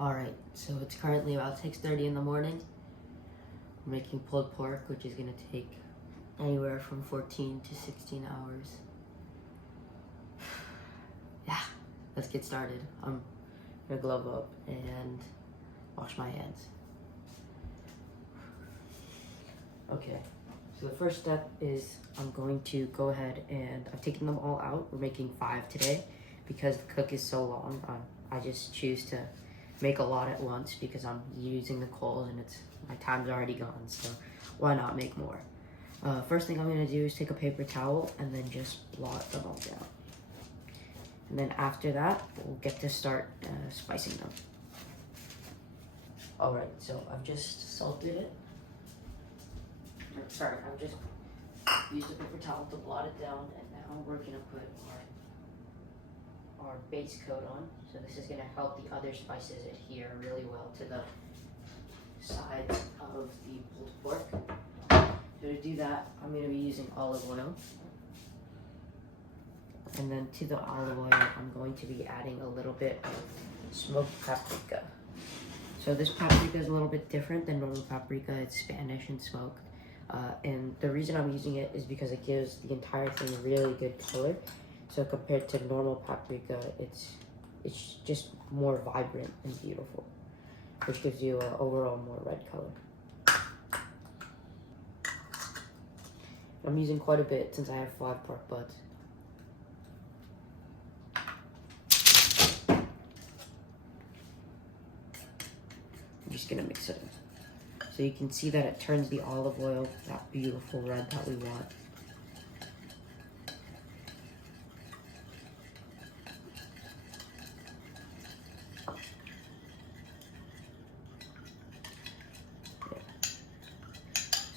Alright, so it's currently about 6:30 in the morning. We're making pulled pork, which is going to take anywhere from 14 to 16 hours. Yeah, let's get started. I'm going to glove up and wash my hands. Okay, so the first step is I'm going to go ahead and I've taken them all out. We're making 5 today because the cook is so long. I just choose to make a lot at once because I'm using the coals and my time's already gone, so why not make more? First thing I'm gonna do is take a paper towel and then just blot them all down. And then after that, we'll get to start spicing them. All right, so I've just salted it. Sorry, I've just used a paper towel to blot it down, and now we're gonna put our base coat on. So this is gonna help the other spices adhere really well to the sides of the pulled pork. So to do that, I'm gonna be using olive oil. And then to the olive oil, I'm going to be adding a little bit of smoked paprika. So this paprika is a little bit different than normal paprika. It's Spanish and smoked. And the reason I'm using it is because it gives the entire thing really good color. So compared to normal paprika, it's just more vibrant and beautiful, which gives you an overall more red color. I'm using quite a bit since I have 5 pork butts. I'm just gonna mix it in. So you can see that it turns the olive oil that beautiful red that we want.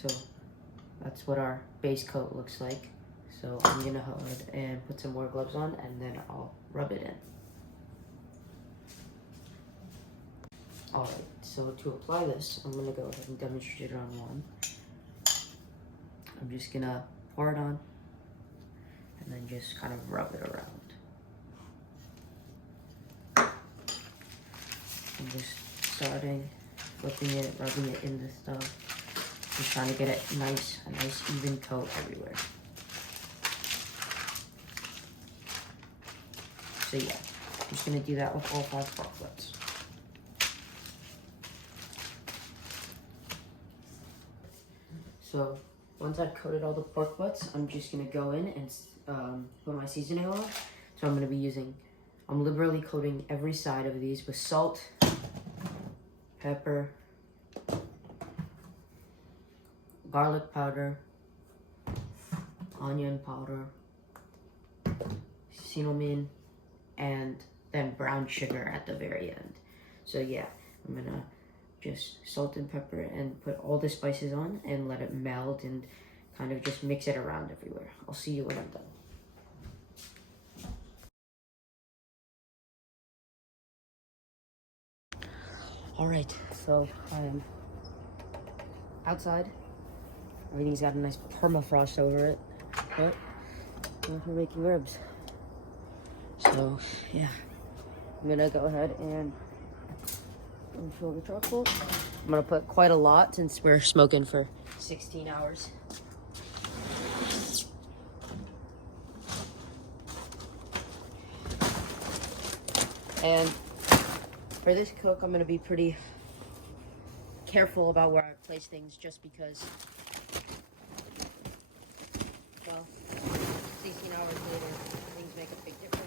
So that's what our base coat looks like. So I'm gonna go ahead and put some more gloves on and then I'll rub it in. Alright, so to apply this, I'm gonna go ahead and demonstrate it on one. I'm just gonna pour it on and then just kind of rub it around. I'm just starting, flipping it, rubbing it in the stuff. Just trying to get a nice even coat everywhere. So yeah, I'm just gonna do that with all 5 pork butts. So once I've coated all the pork butts, I'm just gonna go in and put my seasoning on. So I'm liberally coating every side of these with salt, pepper, garlic powder, onion powder, cinnamon, and then brown sugar at the very end. So yeah, I'm gonna just salt and pepper and put all the spices on and let it melt and kind of just mix it around everywhere. I'll see you when I'm done. All right, so I am outside. Everything's got a nice permafrost over it, but we're making ribs. So yeah, I'm gonna go ahead and fill the charcoal. I'm gonna put quite a lot since we're smoking for 16 hours. And for this cook, I'm gonna be pretty careful about where I place things just because, well, 16 hours later, things make a big difference.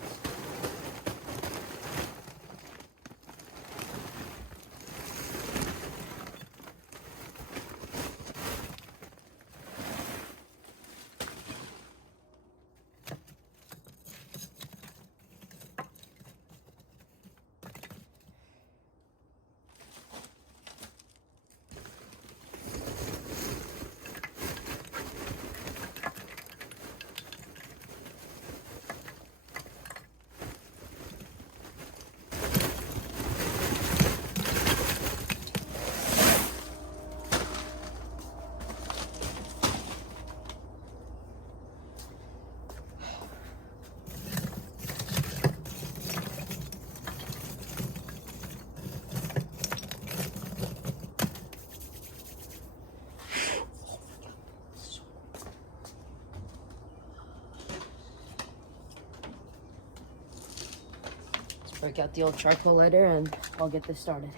break out the old charcoal lighter and I'll get this started.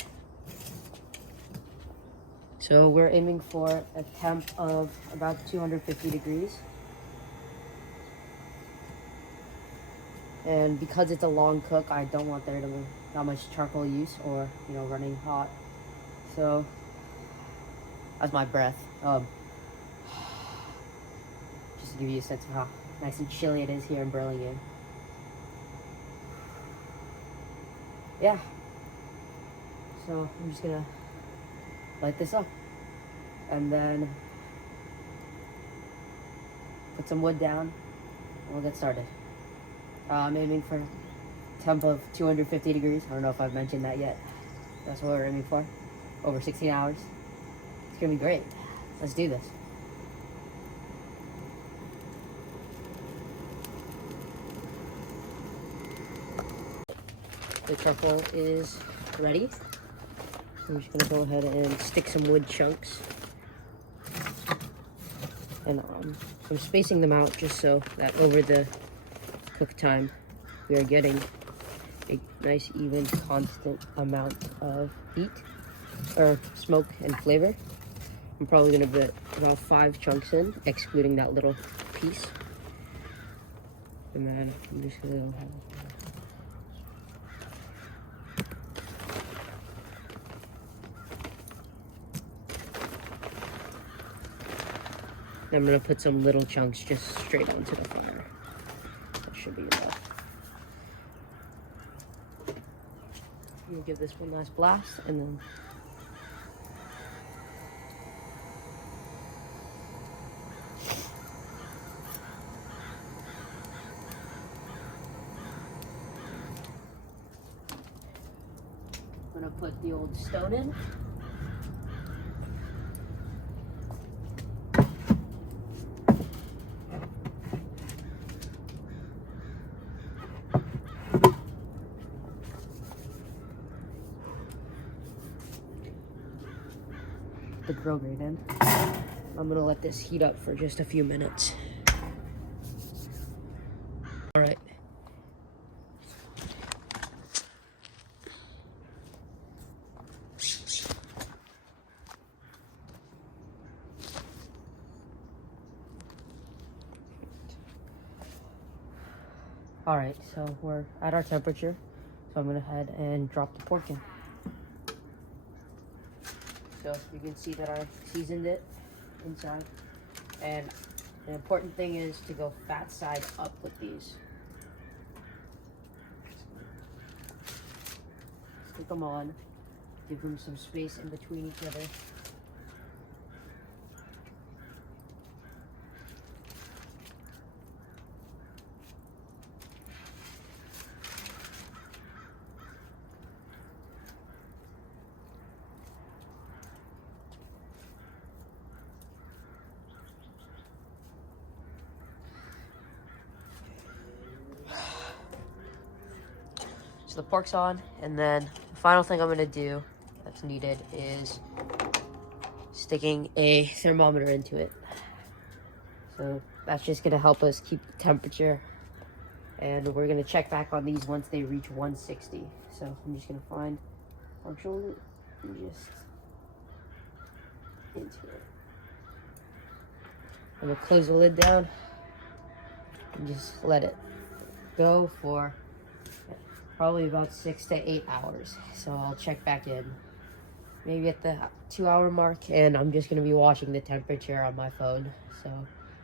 So we're aiming for a temp of about 250 degrees. And because it's a long cook, I don't want there to be that much charcoal use or, running hot. So that's my breath. Just to give you a sense of how nice and chilly it is here in Burlingame. Yeah. So I'm just gonna light this up and then put some wood down and we'll get started. I'm aiming for a temp of 250 degrees. I don't know if I've mentioned that yet. That's what we're aiming for. Over 16 hours. It's gonna be great. Let's do this. The charcoal is ready. I'm just gonna go ahead and stick some wood chunks. And I'm spacing them out just so that over the cook time we are getting a nice, even, constant amount of heat or smoke and flavor. I'm probably gonna put about 5 chunks in, excluding that little piece. And then I'm just gonna go ahead. I'm gonna put some little chunks just straight onto the fire. That should be enough. We'll give this one a nice blast and then I'm gonna put the old stone in. The grill grate in. I'm gonna let this heat up for just a few minutes. All right. All right, so we're at our temperature. So I'm gonna head and drop the pork in. So you can see that I seasoned it inside. And the important thing is to go fat side up with these. Stick them on, give them some space in between each other. So the pork's on, and then the final thing I'm gonna do that's needed is sticking a thermometer into it. So that's just gonna help us keep the temperature, and we're gonna check back on these once they reach 160. So I'm just gonna find functional and just into it. I'm gonna close the lid down and just let it go for probably about 6 to 8 hours. So I'll check back in maybe at the 2-hour mark, and I'm just gonna be watching the temperature on my phone. So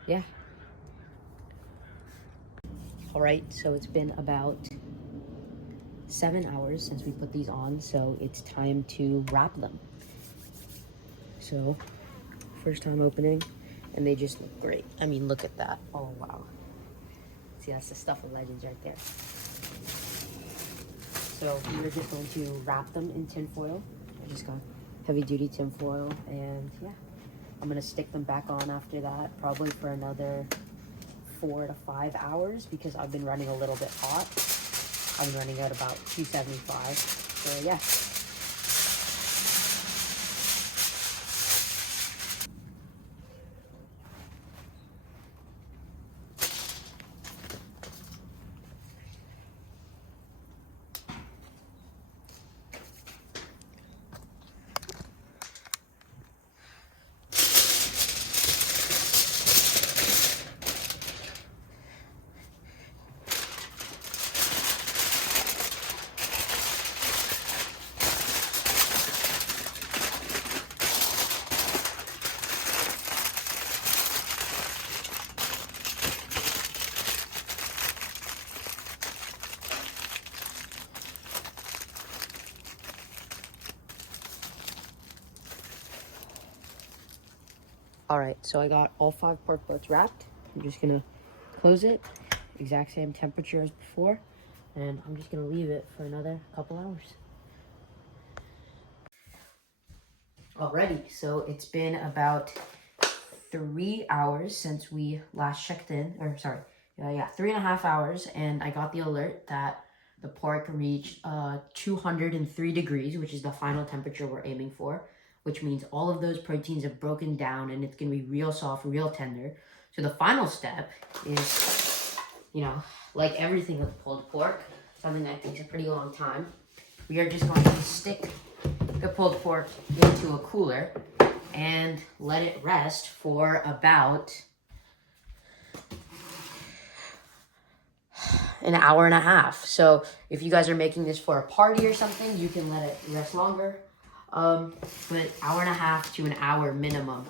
yeah. All right, so it's been about 7 hours since we put these on, so it's time to wrap them. So first time opening, and they just look great. I mean, look at that. Oh wow. See, that's the stuff of legends right there. So we're just going to wrap them in tin foil. I just got heavy duty tin foil, and yeah, I'm gonna stick them back on after that, probably for another 4 to 5 hours, because I've been running a little bit hot. I'm running at about 275. So yeah. All right, so I got all 5 pork butts wrapped. I'm just gonna close it, exact same temperature as before, and I'm just gonna leave it for another couple hours. Alrighty, so it's been about 3 hours since we last checked in, or sorry, 3.5 hours, and I got the alert that the pork reached 203 degrees, which is the final temperature we're aiming for, which means all of those proteins have broken down and it's gonna be real soft, real tender. So the final step is, like everything with pulled pork, something that takes a pretty long time. We are just going to stick the pulled pork into a cooler and let it rest for about an hour and a half. So if you guys are making this for a party or something, you can let it rest longer. But hour and a half to an hour minimum.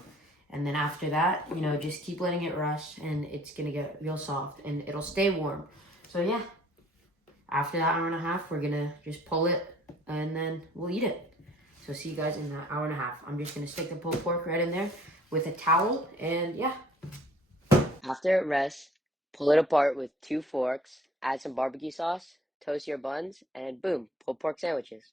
And then after that, just keep letting it rest and it's gonna get real soft and it'll stay warm. So yeah, after that hour and a half, we're gonna just pull it and then we'll eat it. So see you guys in that hour and a half. I'm just gonna stick the pulled pork right in there with a towel and yeah. After it rests, pull it apart with 2 forks, add some barbecue sauce, toast your buns, and boom, pulled pork sandwiches.